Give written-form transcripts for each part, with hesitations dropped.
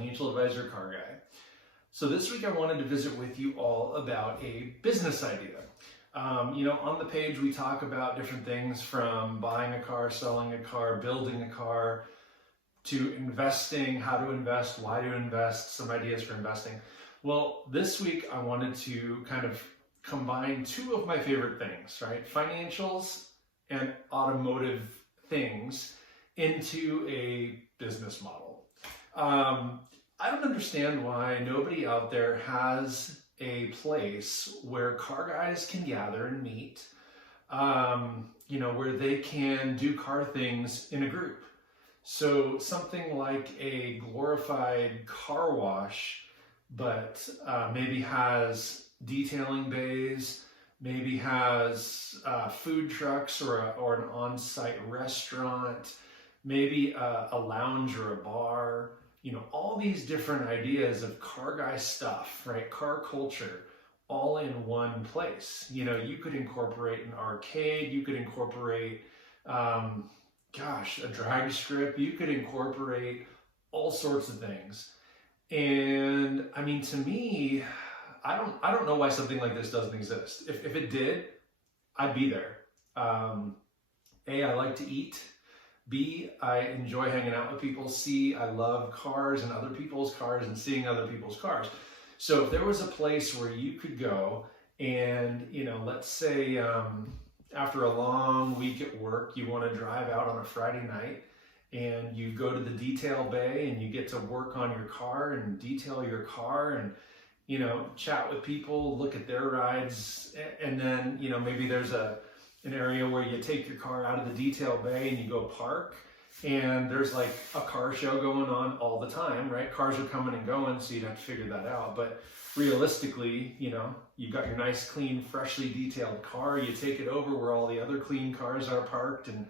financial advisor, Car Guy. So this week I wanted to visit with you all about a business idea. On the page we talk about different things from buying a car, selling a car, building a car, to investing, how to invest, why to invest, some ideas for investing. Well, this week I wanted to kind of combine two of my favorite things, right? Financials and automotive things into a business model. I don't understand why nobody out there has a place where car guys can gather and meet, where they can do car things in a group. So something like a glorified car wash, but maybe has detailing bays, maybe has food trucks or an on-site restaurant, maybe a lounge or a bar, all these different ideas of car guy stuff, right? Car culture, all in one place. You could incorporate an arcade, you could incorporate, a drag strip, you could incorporate all sorts of things. And I mean, to me, I don't know why something like this doesn't exist. If it did, I'd be there. A, I like to eat. B, I enjoy hanging out with people. C, I love cars and other people's cars and seeing other people's cars. So if there was a place where you could go and, let's say after a long week at work, you want to drive out on a Friday night and you go to the detail bay and you get to work on your car and detail your car and, chat with people, look at their rides. And then, maybe there's an area where you take your car out of the detail bay and you go park, and there's like a car show going on all the time, right? Cars are coming and going, so you'd have to figure that out. But realistically, you've got your nice, clean, freshly detailed car, you take it over where all the other clean cars are parked, and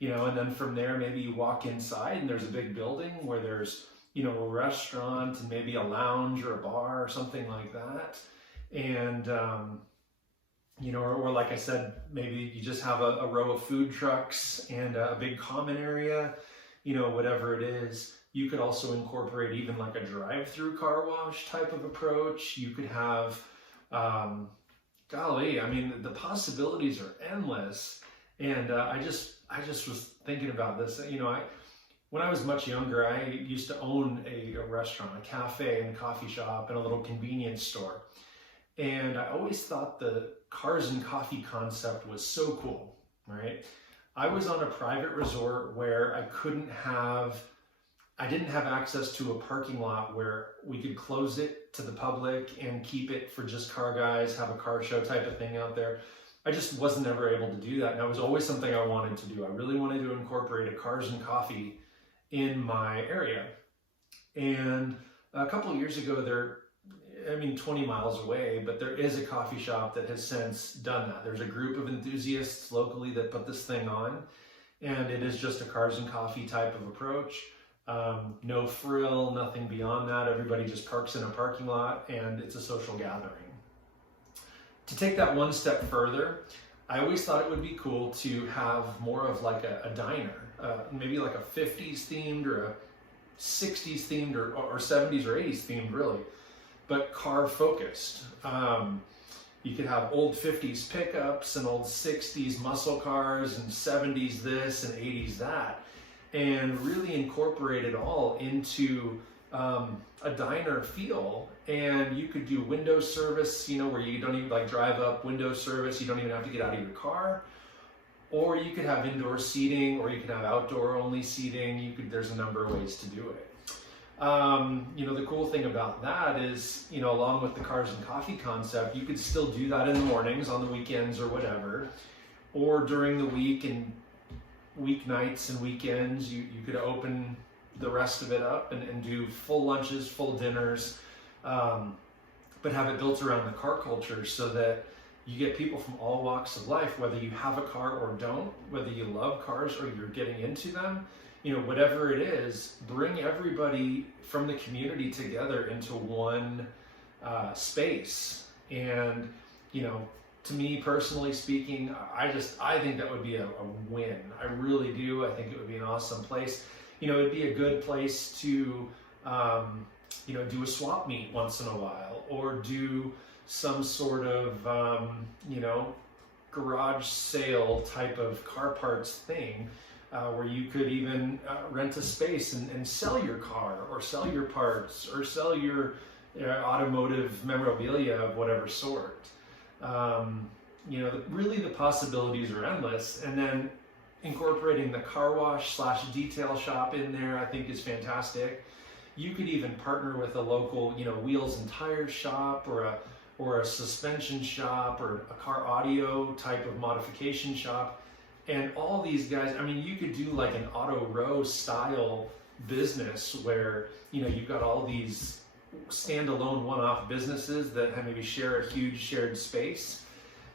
and then from there, maybe you walk inside and there's a big building where there's, a restaurant and maybe a lounge or a bar or something like that. And, or like I said, maybe you just have a row of food trucks and a big common area, whatever it is. You could also incorporate even like a drive-through car wash type of approach. You could have, the possibilities are endless. And I just was thinking about this. When I was much younger, I used to own a restaurant, a cafe and coffee shop and a little convenience store. And I always thought the cars and coffee concept was so cool, right? I was on a private resort where I didn't have access to a parking lot where we could close it to the public and keep it for just car guys, have a car show type of thing out there. I just wasn't ever able to do that. And that was always something I wanted to do. I really wanted to incorporate a cars and coffee in my area. And a couple of years ago, 20 miles away, but there is a coffee shop that has since done that. There's a group of enthusiasts locally that put this thing on, and it is just a cars and coffee type of approach. No frill, nothing beyond that. Everybody just parks in a parking lot and it's a social gathering. To take that one step further, I always thought it would be cool to have more of like a diner, maybe like a 50s themed or a 60s themed or 70s or 80s themed really, but car focused. You could have old 50s pickups and old 60s muscle cars and 70s this and 80s that, and really incorporate it all into a diner feel. And you could do window service, where you don't even drive up, window service, you don't even have to get out of your car. Or you could have indoor seating, or you could have outdoor only seating. There's a number of ways to do it. The cool thing about that is, along with the cars and coffee concept, you could still do that in the mornings, on the weekends or whatever, or during the week and weeknights and weekends, you could open the rest of it up and do full lunches, full dinners, but have it built around the car culture so that you get people from all walks of life, whether you have a car or don't, whether you love cars or you're getting into them, whatever it is, bring everybody from the community together into one space. And, to me personally speaking, I think that would be a win. I really do. I think it would be an awesome place. It'd be a good place to You know, do a swap meet once in a while, or do some sort of, you know, garage sale type of car parts thing, where you could even rent a space and sell your car, or sell your parts, or sell your automotive memorabilia of whatever sort. You know, really the possibilities are endless. And then incorporating the car wash slash detail shop in there, I think is fantastic. You could even partner with a local, you know, wheels and tires shop, or a suspension shop, or a car audio type of modification shop. And all these guys, I mean, you could do like an Auto Row style business where, you know, you've got all these standalone one-off businesses that maybe share a huge shared space.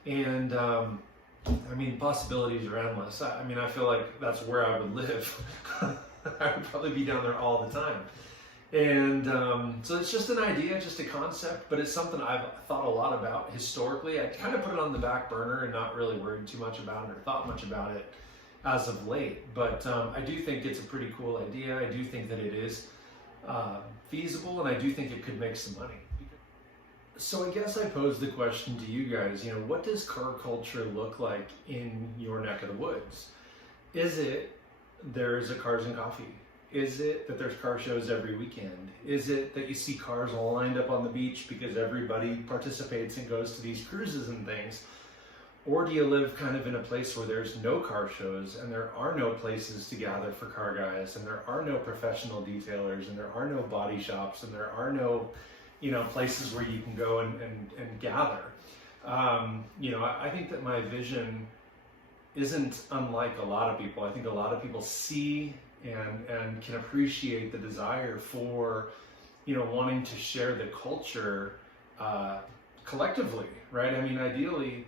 And I mean, possibilities are endless. I mean, I feel like that's where I would live. I would probably be down there all the time. And so it's just an idea, just a concept, but it's something I've thought a lot about historically. I kind of put it on the back burner and not really worried too much about it or thought much about it as of late. But I do think it's a pretty cool idea. I do think that it is feasible, and I do think it could make some money. So I guess I pose the question to you guys, you know, what does car culture look like in your neck of the woods? Is it there's a Cars and Coffee? Is it that there's car shows every weekend? Is it that you see cars all lined up on the beach because everybody participates and goes to these cruises and things? Or do you live kind of in a place where there's no car shows, and there are no places to gather for car guys, and there are no professional detailers, and there are no body shops, and there are no, you know, places where you can go and gather? You know, I think that my vision isn't unlike a lot of people. I think a lot of people see and can appreciate the desire for, you know, wanting to share the culture collectively, right? I mean, ideally,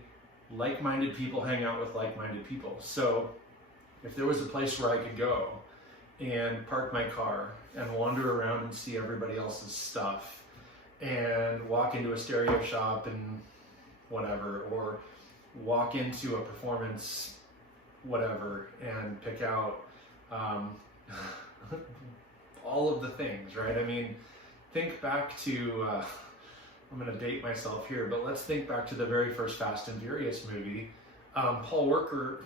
like-minded people hang out with like-minded people. So if there was a place where I could go and park my car and wander around and see everybody else's stuff, and walk into a stereo shop and whatever, or walk into a performance whatever and pick out all of the things, right? I mean, think back to, I'm going to date myself here, but let's think back to the very first Fast and Furious movie. Paul Walker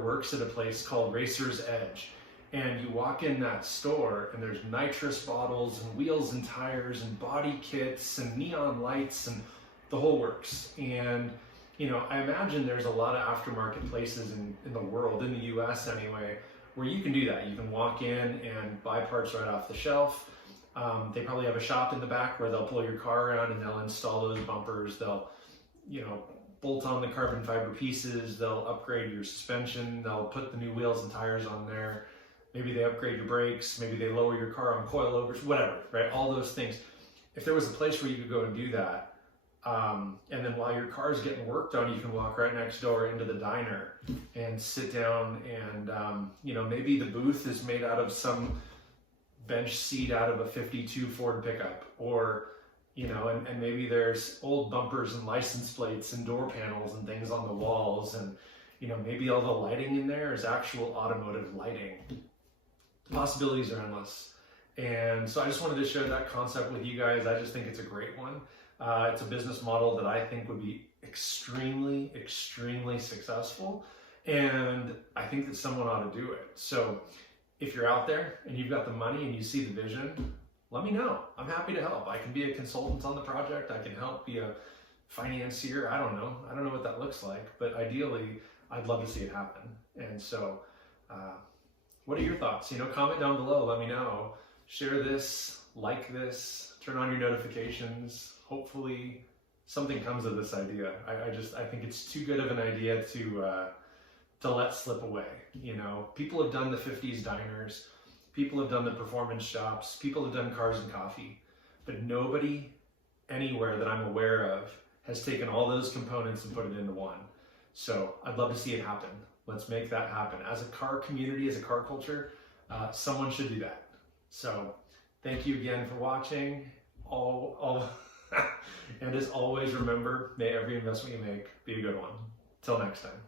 works at a place called Racer's Edge. And you walk in that store and there's nitrous bottles and wheels and tires and body kits and neon lights and the whole works. And, you know, I imagine there's a lot of aftermarket places in the world, in the US anyway, where you can do that. You can walk in and buy parts right off the shelf. They probably have a shop in the back where they'll pull your car around and they'll install those bumpers. They'll, you know, bolt on the carbon fiber pieces. They'll upgrade your suspension. They'll put the new wheels and tires on there. Maybe they upgrade your brakes, maybe they lower your car on coilovers, whatever, right? All those things. If there was a place where you could go and do that, and then while your car is getting worked on, you can walk right next door into the diner and sit down and, you know, maybe the booth is made out of some bench seat out of a 52 Ford pickup, or, you know, and maybe there's old bumpers and license plates and door panels and things on the walls, and, you know, maybe all the lighting in there is actual automotive lighting. Possibilities are endless. And so I just wanted to share that concept with you guys. I just think it's a great one. It's a business model that I think would be extremely, extremely successful. And I think that someone ought to do it. So if you're out there and you've got the money and you see the vision, let me know. I'm happy to help. I can be a consultant on the project. I can help be a financier. I don't know what that looks like, but ideally I'd love to see it happen. And so, what are your thoughts? You know, comment down below, let me know. Share this, like this, turn on your notifications. Hopefully something comes of this idea. I think it's too good of an idea to let slip away. You know, people have done the 50s diners, people have done the performance shops, people have done Cars and Coffee, but nobody anywhere that I'm aware of has taken all those components and put it into one. So I'd love to see it happen. Let's make that happen. As a car community, as a car culture, someone should do that. So thank you again for watching. And as always, remember, may every investment you make be a good one. Till next time.